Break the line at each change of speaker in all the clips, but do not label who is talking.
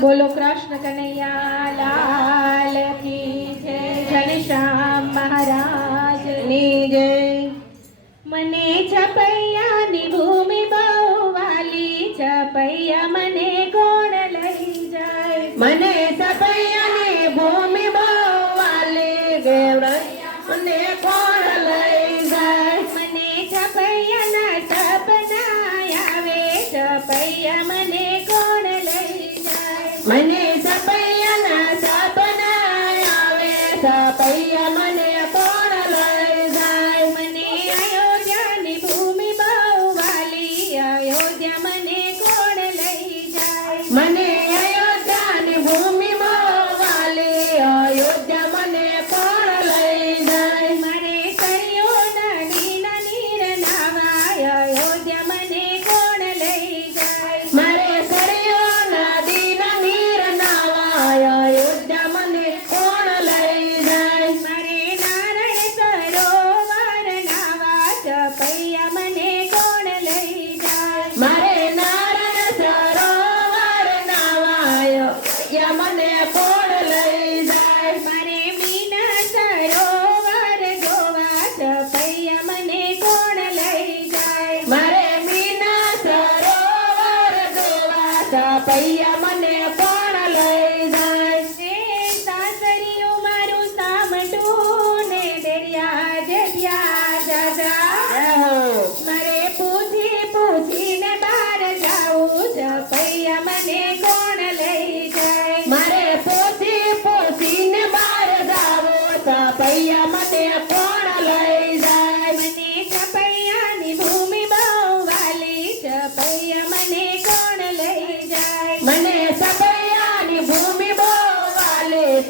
બોલો કૃષ્ણ કનૈયા લાલ કી જય ઘનશ્યામ મહારાજની જય. મને છપાઈ Aí પૈયા મને પણ લઈ જાય છે. સાસરિયું મારું સામટું ને દરિયા જગ્યા જાજા મારે પૂછી પૂછીને બહાર જાઉં જ. પૈયા મને કોણ લઈ જાય?
મારે પૂછી પૂછીને બહાર જાવું તો પૈયા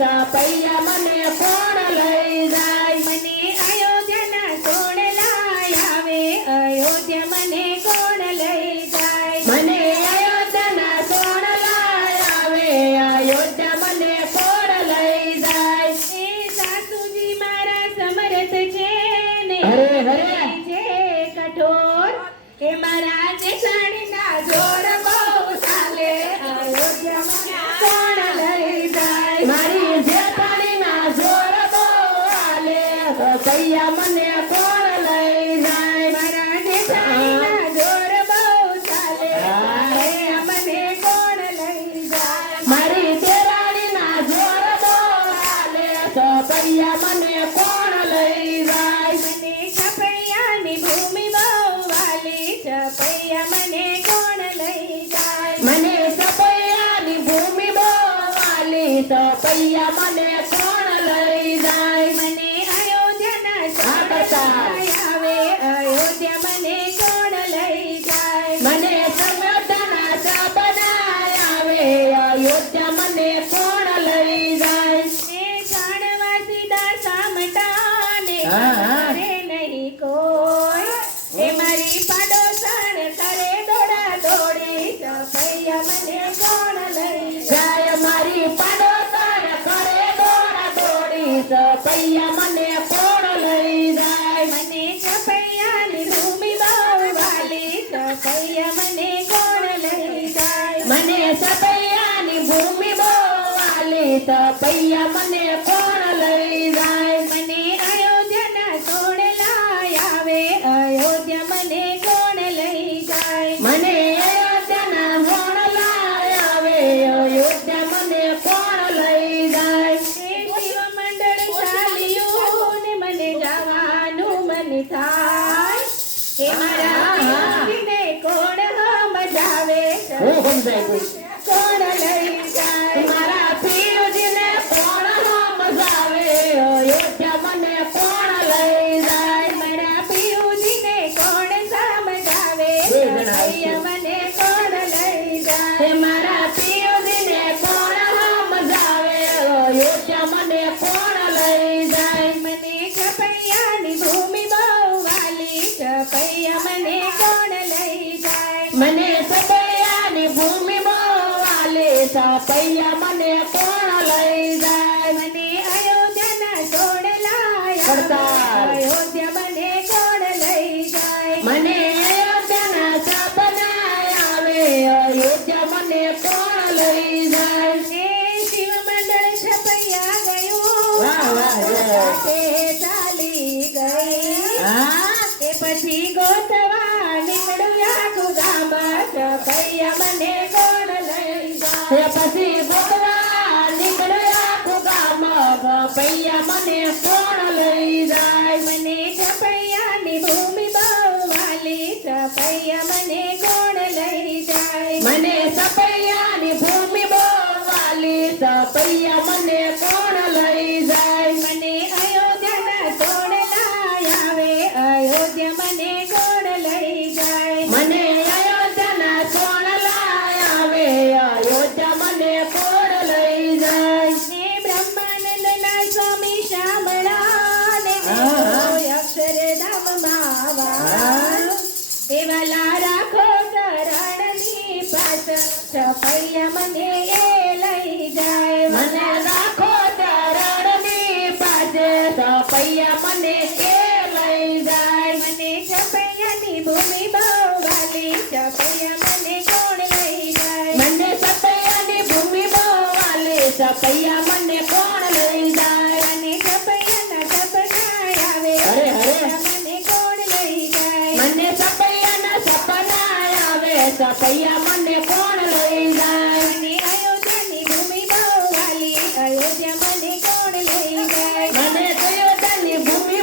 పయ్యమనే పో સપૈયા
મને કોણ લઈ જાય?
મને સપૈયાની ભૂમિ બોવાલી સપૈયા મને કોણ લઈ જાય?
મને અયોધ્યાના છોડ અયોધ્યા મને કોણ લઈ જાય?
મને સંયોધના સાબના આવે અયોધ્યા મને કોણ લઈ જાય?
જાણવાસી દાસા મટાને હા. પૈયા મને કોણ લઈ જાય.
મને
ચપૈયાની ભૂમિ બહુ વાલી. ચપૈયા મને કોણ લઈ જાય.
મને ચપૈયાની ભૂમિ બહુ વાલી. પૈયા મને Vamos, Rodrigo! પૈસા
મને કોણ લઈ જાય?
મને
અયોધ્યાના છોડ લાય કરતા અયોધ્યા મને કોણ લઈ જાય?
મને અયોધ્યાના સપના આવે અયોધ્યા મને કોણ લઈ જાય?
એ શિવ મંડળ છપૈયા ગયું. વાહ
વાહ
તે ચાલી ગઈ. તે પછી ગોતવ
હે પછી ભગવાન નીકળ્યા આખું ગામ પૈયા મને કોણ લઈ જાય.
મને સપૈયા મને એ લઈ જાય
મને રાખો ચરણની પાસે સપૈયા મને એ લઈ જાય
મને સપૈયાની ભૂમિ બહુ વાલી સપૈયા મને કોણ લઈ જાય?
મને
અયોધ્યાની ભૂમિ બહુ વાલી અયોધ્યા મને કોણ લઈ જાય?
મને અયોધ્યાની ભૂમિ